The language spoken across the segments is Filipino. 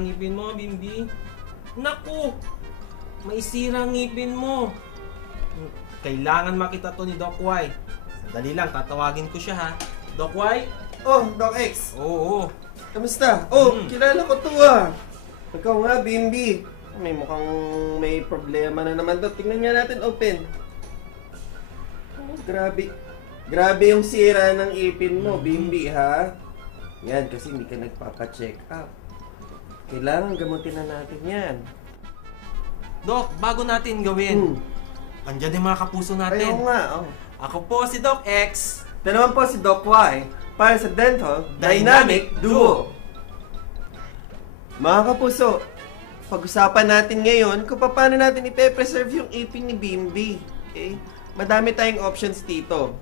ang ngipin mo, Bimbi. Naku! Maisira ang ngipin mo. Kailangan makita to ni Doc Y. Sandali lang, tatawagin ko siya ha. Doc Y? Oh, Doc X. Oo. Kamusta? Oh, kilala ko to ah. Ikaw nga, Bimbi. May mukhang may problema na naman to. Tingnan nga natin, open. Oh, grabe. Grabe yung sira ng ipin mo, Bimbi ha. Yan, kasi hindi ka nagpapa-check up. Kailangan gamutin na natin yan. Doc, bago natin gawin, andyan yung mga kapuso natin. Ayaw nga, oh. Ako po si Doc X. Ito naman po si Doc Y para sa Dental Dynamic Duo. Mga kapuso, pag-usapan natin ngayon kung paano natin ipe-preserve yung ipin ni Bimbi. Okay? Madami tayong options dito.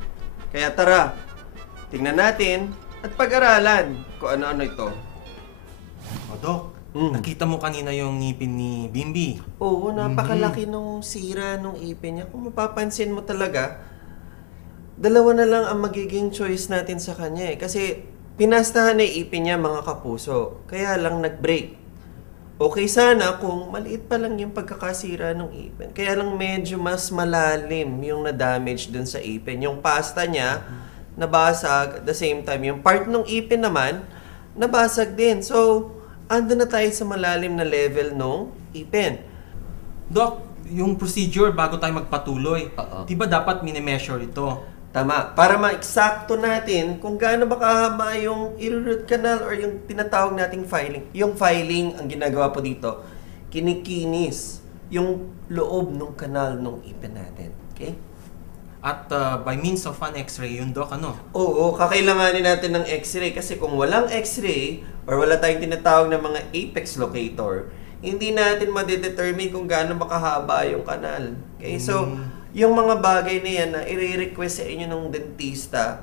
Kaya tara, tingnan natin at pag-aralan kung ano-ano ito. O Doc, nakita mo kanina yung ngipin ni Bimbi. Oo, napakalaki nung sira nung ipin niya. Kung mapapansin mo talaga, dalawa na lang ang magiging choice natin sa kanya eh. Kasi pinastahan na yung ipin niya mga kapuso. Kaya lang nag-break. Okay sana kung maliit pa lang yung pagkakasira ng ipin. Kaya lang medyo mas malalim yung na-damage dun sa ipin. Yung pasta niya, nabasag. At the same time, yung part ng ipin naman, nabasag din. So, ando na tayo sa malalim na level ng ipin. Doc, yung procedure bago tayo magpatuloy, di ba dapat mini-measure ito? Tama. Para ma-eksakto natin kung gaano ba kahaba yung root canal or yung tinatawag nating filing. Yung filing, ang ginagawa po dito, kinikinis yung loob ng kanal ng ipin natin. Okay? At by means of an x-ray, yun Doc, ano? Oo, kakailanganin natin ng x-ray kasi kung walang x-ray or wala tayong tinatawag na mga apex locator, hindi natin madedetermine kung gaano ba kahaba yung kanal. Okay? So, yung mga bagay na yan na i-request sa inyo ng dentista,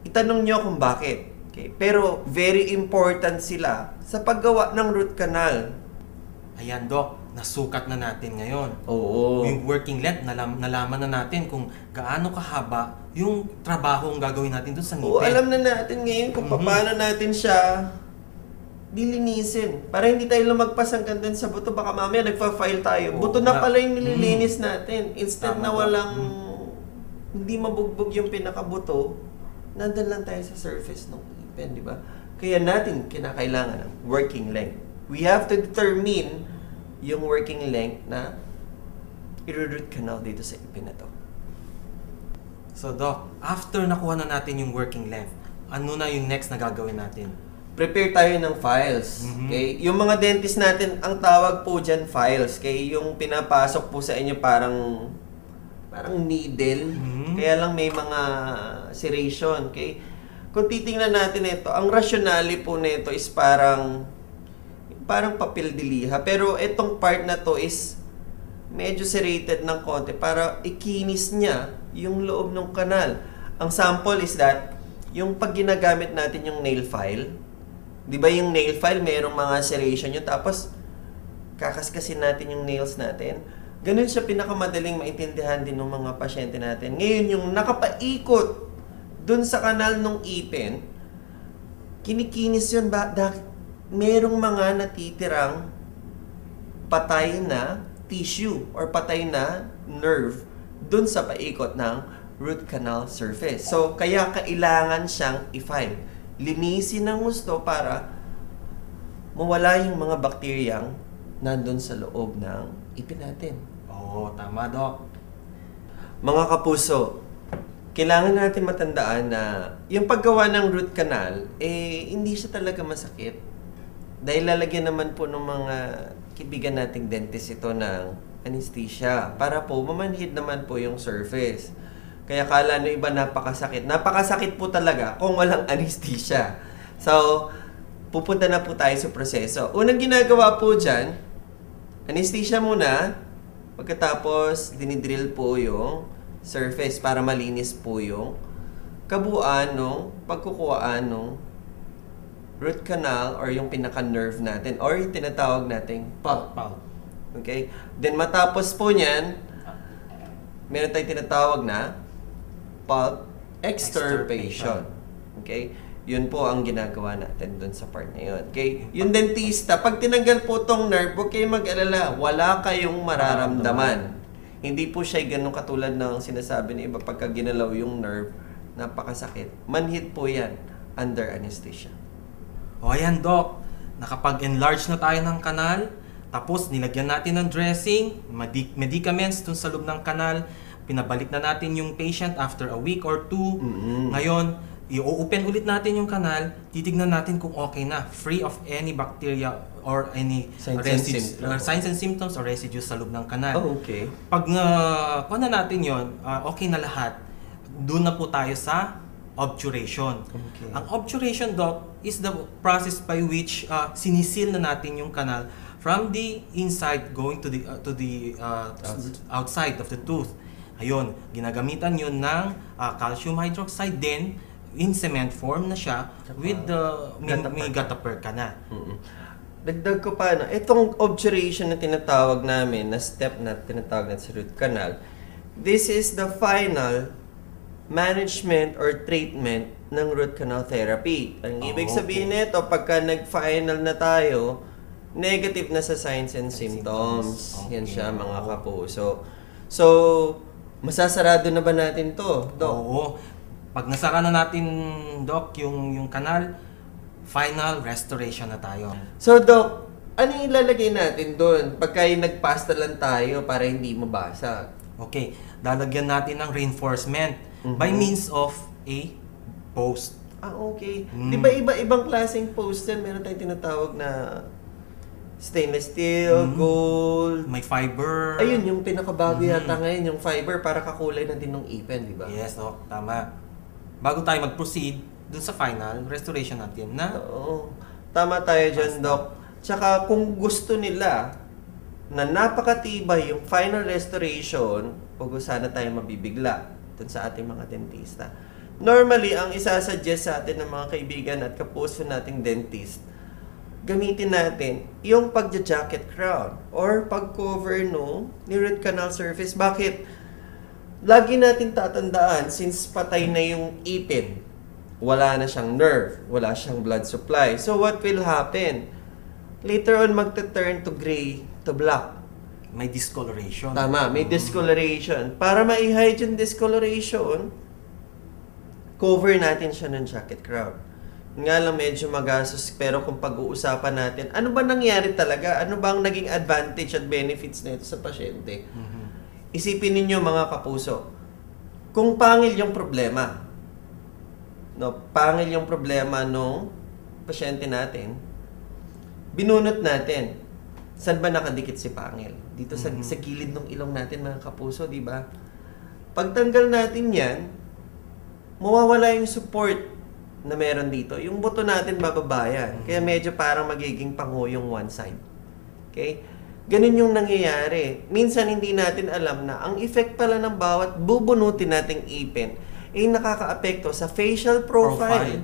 itanong nyo kung bakit. Okay? Pero very important sila sa paggawa ng root canal. Ayan Doc, nasukat na natin ngayon. Oo. Yung working length, nalaman na natin kung gaano kahaba yung trabaho ang gagawin natin doon sa ngipin. Oo, alam na natin ngayon kung paano natin siya dilinisin. Para hindi tayo lumagpas hanggang dun sa buto. Baka mamaya nagpa-file tayo. Buto na pala yung nililinis natin. Instead na walang hindi mabugbog yung pinakabuto, nandun lang tayo sa surface ng ipin, di ba? Kaya natin kinakailangan ng working length. We have to determine yung working length na i-root canal dito sa ipin na to. So Doc, after nakuha na natin yung working length, ano na yung next na gagawin natin? Prepare tayo ng files. Okay? Yung mga dentist natin, ang tawag po dyan files. Okay? Yung pinapasok po sa inyo parang needle. Kaya lang may mga serration. Okay? Kung titingnan natin ito, ang rationale po nito is parang papel de liha. Pero itong part na to is medyo serrated ng konti para ikinis niya yung loob ng kanal. Ang sample is that, yung pag ginagamit natin yung nail file, di ba yung nail file, mayroong mga serration yun, tapos kakaskasin natin yung nails natin. Ganun siya pinakamadaling maintindihan din ng mga pasyente natin. Ngayon, yung nakapaikot dun sa kanal ng ipin, kinikinis yun ba? Dahil merong mga natitirang patay na tissue or patay na nerve dun sa paikot ng root canal surface. So, kaya kailangan siyang i-file. Linisin ng gusto para mawala yung mga bakteryang nandun sa loob ng ipin natin. Oo, tama Doc. Mga kapuso, kailangan natin matandaan na yung paggawa ng root canal, hindi siya talaga masakit. Dahil lalagyan naman po ng mga kaibigan nating dentist ito ng anesthesia para po mamanhid naman po yung surface. Kaya kala nyo iba napakasakit. Napakasakit po talaga kung walang anesthesia. So, pupunta na po tayo sa proseso. Unang ginagawa po dyan, anesthesia muna. Pagkatapos, dinidrill po yung surface para malinis po yung kabuuan ng pagkukuhaan ng root canal or yung pinaka-nerve natin or yung tinatawag nating pulp. Okay? Then matapos po niyan, meron tayong tinatawag na pulp extirpation. Okay? Yun po ang ginagawa natin dun sa part na yun. Okay? Yung dentista, pag tinanggal po tong nerve, huwag kayong mag-alala, wala kayong mararamdaman. Hindi po siya ganun katulad ng sinasabi ng iba pagka ginalaw yung nerve, napakasakit. Manhid po yan under anesthesia. O ayan, Doc. Nakapag-enlarge na tayo ng kanal. Tapos nilagyan natin ng dressing, medicaments dun sa loob ng kanal. Pinabalik na natin yung patient after a week or 2. Ngayon, i-open ulit natin yung kanal, titignan natin kung okay na, free of any bacteria or any signs and symptoms or residues sa loob ng kanal. Oh, okay. Pag kuha na natin yon, okay na lahat, doon na po tayo sa obturation. Okay. Ang obturation, Doc, is the process by which sinisil na natin yung kanal from the inside going to the outside of the tooth. Ayun, ginagamitan yun ng calcium hydroxide din, in cement form na siya with the may gataper ka na. Dagdag ko pa na, itong obturation na tinatawag namin, na step na tinatawag natin sa root canal, this is the final management or treatment ng root canal therapy. Ang ibig sabihin nito, pagka nag-final na tayo, negative na sa signs and symptoms. Yan siya, mga kapuso. So, masasarado na ba natin to, Doc? Oo. Pag nasara na natin, Doc, yung kanal, final restoration na tayo. So, Doc, ano yung ilalagay natin doon pagka yung nagpasta lang tayo para hindi mabasag? Okay, lalagyan natin ng reinforcement by means of a post. Okay. Di ba iba-ibang klaseng post yan? Meron tayong tinatawag na stainless steel, gold. May fiber. Ayun, yung pinakabago yata ngayon, yung fiber para kakulay na din ng ipin, di ba? Yes, Doc, tama. Bago tayo mag-proceed dun sa final restoration natin na Oo. Tama tayo dyan, Doc. Tsaka kung gusto nila na napakatibay yung final restoration, huwag sana tayo mabibigla dun sa ating mga dentista. Normally, ang isasuggest sa atin ng mga kaibigan at kapuso nating dentist, gamitin natin yung pagja-jacket crown or pag-cover ni root canal surface. Bakit? Lagi natin tatandaan, since patay na yung ipin, wala na siyang nerve, wala siyang blood supply. So what will happen? Later on, magta-turn to gray to black. may discoloration. Tama, may discoloration. Para ma-hide yung discoloration, cover natin siya ng jacket crown. Nga lang medyo magastos, pero kung pag-uusapan natin, ano ba nangyari talaga? Ano ba ang naging advantage at benefits nito sa pasyente? Isipin ninyo mga kapuso, kung pangil yung problema, pangil yung problema nung pasyente natin, binunot natin, saan ba nakadikit si pangil? Dito sa gilid ng ilong natin mga kapuso, di ba? Pagtanggal natin yan, mawawala yung support na meron dito. Yung buto natin bababayan. Kaya medyo parang magiging pango yung one side. Okay? Ganun yung nangyayari. Minsan hindi natin alam na ang effect pala ng bawat bubunutin nating ipin ay nakakaapekto sa facial profile.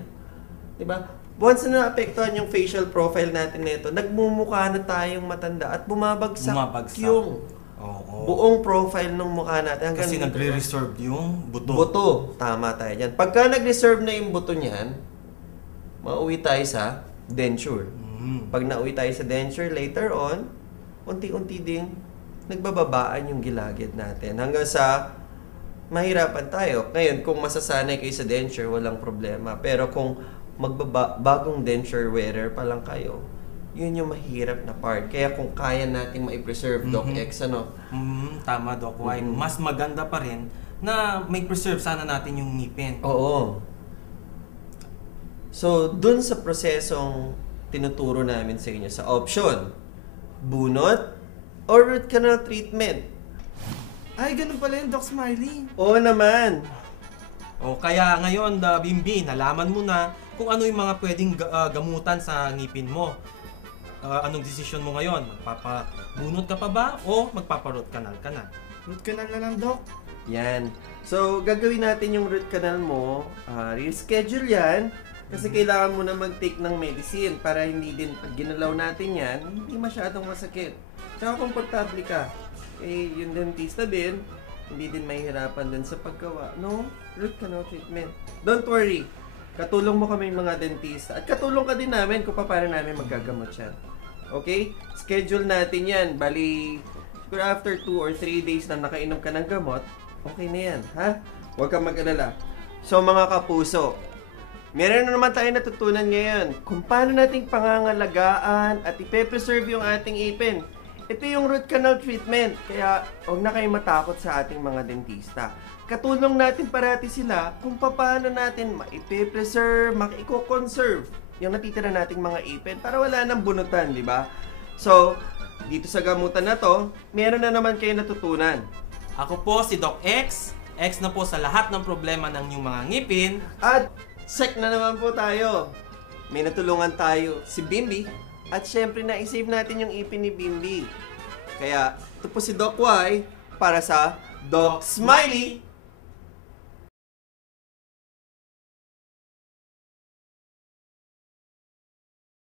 Diba? Once na naapektuhan yung facial profile natin nito, nagmumukha na tayong matanda at bumabagsak. Yung buong profile ng mukha natin. Kasi nagre-reserve yung buto. Buto. Tama tayo dyan. Pagka nag-reserve na yung buto niyan, mauwi tayo sa denture. Pag nauwi tayo sa denture, later on, unti-unti ding nagbababaan yung gilagid natin hanggang sa mahirapan tayo. Ngayon, kung masasanay kayo sa denture, walang problema. Pero kung bagong denture wearer pa lang kayo, yun yung mahirap na part. Kaya kung kaya natin ma-preserve, Doc X, tama, Doc Y. Mas maganda pa rin na may preserve sana natin yung ngipin. Oo. So, dun sa prosesong tinuturo namin sa inyo, sa option, bunot or root canal treatment. Ay, ganun pala yung Doc Smiley. Oo naman. O kaya ngayon, Bimbi, nalaman mo na kung ano yung mga pwedeng gamutan sa ngipin mo. Anong desisyon mo ngayon? Magpapabunot ka pa ba o magpaparot canal ka na? Root canal na lang, Doc. Yan. So, gagawin natin yung root canal mo. Reschedule yan. Kasi kailangan mo na mag-take ng medicine para hindi din, pag ginalaw natin yan, hindi masyadong masakit. Tsaka komportable ka. Eh, yung dentista din, hindi din mahihirapan din sa paggawa. No? Root canal treatment. Don't worry. Katulong mo kami mga dentista. At katulong ka din namin kung paano namin maggagamot yan. Okay? Schedule natin yan. Bali, siguro after 2 or 3 days na nakainom ka ng gamot, okay na yan. Ha? Huwag kang mag-alala. So mga kapuso, meron na naman tayo natutunan ngayon kung paano nating pangangalagaan at ipe-preserve yung ating ipin. Ito yung root canal treatment, kaya huwag na kayong matakot sa ating mga dentista. Katulong natin parati sila kung paano natin maipe-preserve, maiko-conserve yung natitira nating mga ipin para wala nang bunutan, di ba? So, dito sa gamutan na to, meron na naman kayo natutunan. Ako po si Doc X. X na po sa lahat ng problema ng inyong mga ngipin. At check na naman po tayo. May natulungan tayo si Bimbi. At syempre na-save natin yung ipin ni Bimbi. Kaya ito po si Doc Y para sa Doc Smiley.